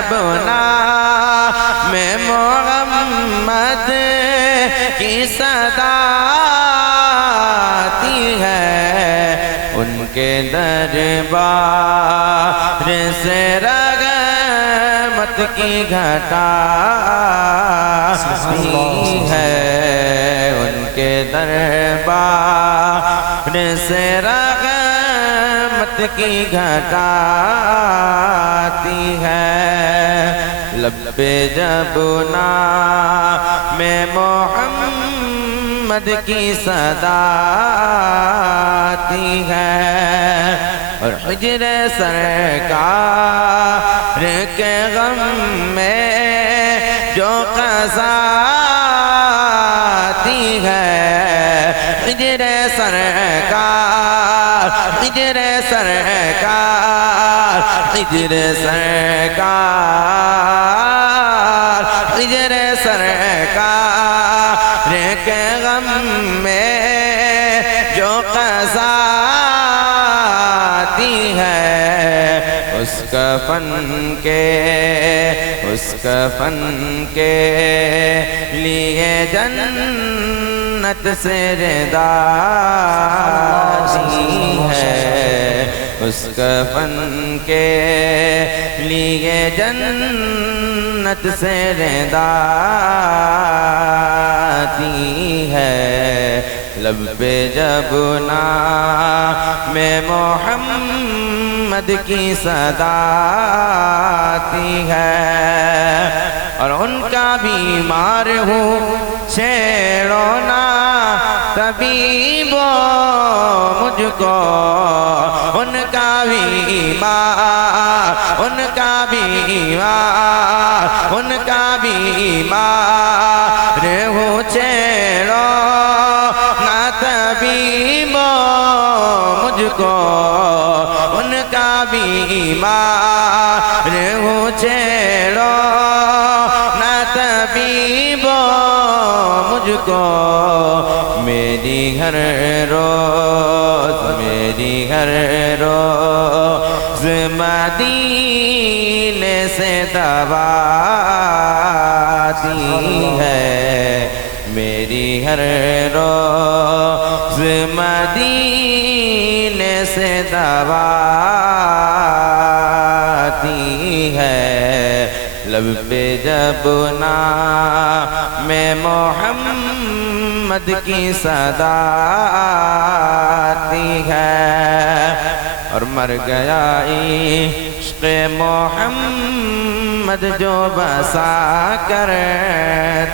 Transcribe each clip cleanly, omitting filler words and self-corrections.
جب نام محمد کی صدا آتی ہے ان کے دربار سے رحمت کی گھٹا آتی ہے ان کے دربار سے رحمت کی گھٹا آتی ہے لب پہ جب نام محمد کی صدا آتی ہے اور حجر سرکار کے غم میں جو قضا آتی ہے حجر سرکار حجر سرکار حجر سرکار حجر سرکار کے غم میں جو قضا آتی ہے اس کفن کے لیے جنت سے رضا آتی ہے اس کفن کے لیے جنت سے رضا آتی ہے لب پہ جب نام محمد کی صدا آتی ہے اور ان کا بیمار ہوں چھیڑونا طبیب مجھ کو ان کا بیمار ان کا بیمار ان کا بیمار ہوں چھیڑو نا طبیب مجھ کو ان کا بیمار ہوں چھیڑو نا طبیب مجھ کو میری ہر روز مدینے سے دوا آتی ہے میری ہر روز مدینے سے دوا آتی ہے لب پہ جب نام محمد کی صدا آتی ہے اور مر گیا عشق محمد جو بسا کر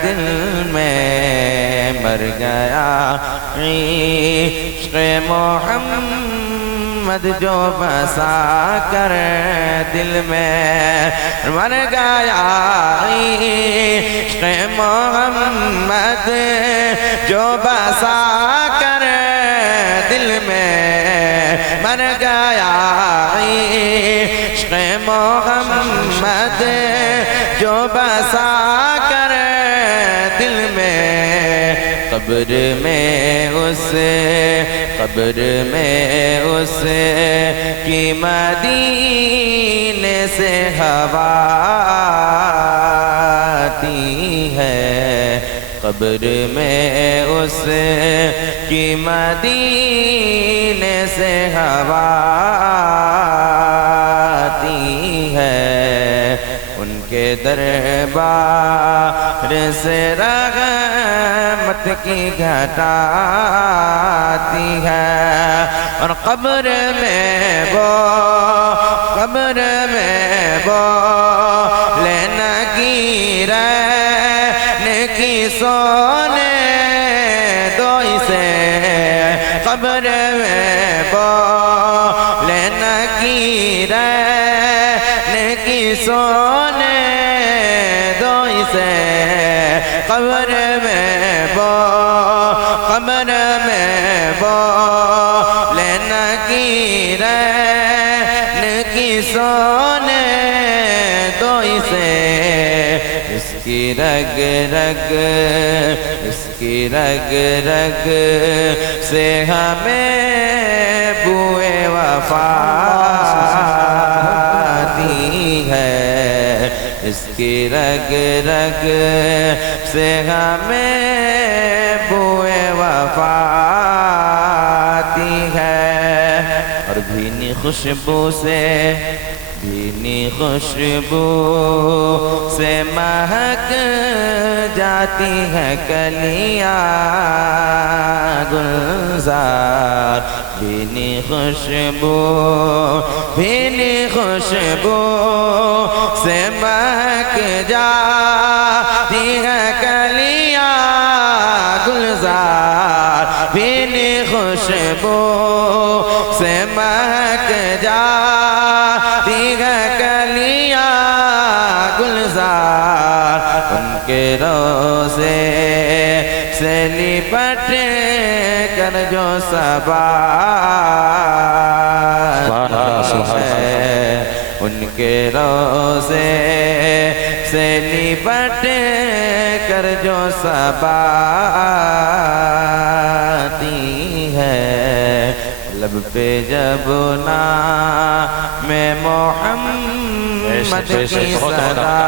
دل میں مر گیا عشق محمد جو بسا کر دل میں مر گیا عشق محمد جو بسا کر دل میں مر گیا عشق محمد جو بسا کر دل میں قبر میں اس کی مدینے سے ہوا آتی ہے قبر میں اس کی مدینے سے ہوا آتی ہے ان کے دربار سے رحمت کی گھٹا آتی ہے اور قبر میں وہ لینا کی رہنے کی سونے دو اسے قبر میں وہ لینا کی رہنے کی سونے دو اسے قبر میں وہ لینا کی رہنے کی سونے دو اسے اس کی رگ رگ سے ہمیں بوئے وفا آتی ہے اس کی رگ رگ سے ہمیں بوئے وفا آتی ہے، اور بھینی خوشبو سے بھینی خوشبو سے مہک جاتی ہے کلیاں گلزار، بھینی خوشبو سے مہک جاتی ہے کلیاں گلزار، بھینی خوشبو سے مہک جاتی ہے کلیاں گلزار، ان کے روضے سے لپٹ کر جو صبا ہے، ان کے روضے سے لپٹ کر جو صبا آتی ہے، لب پہ جب نام محمد کی صدا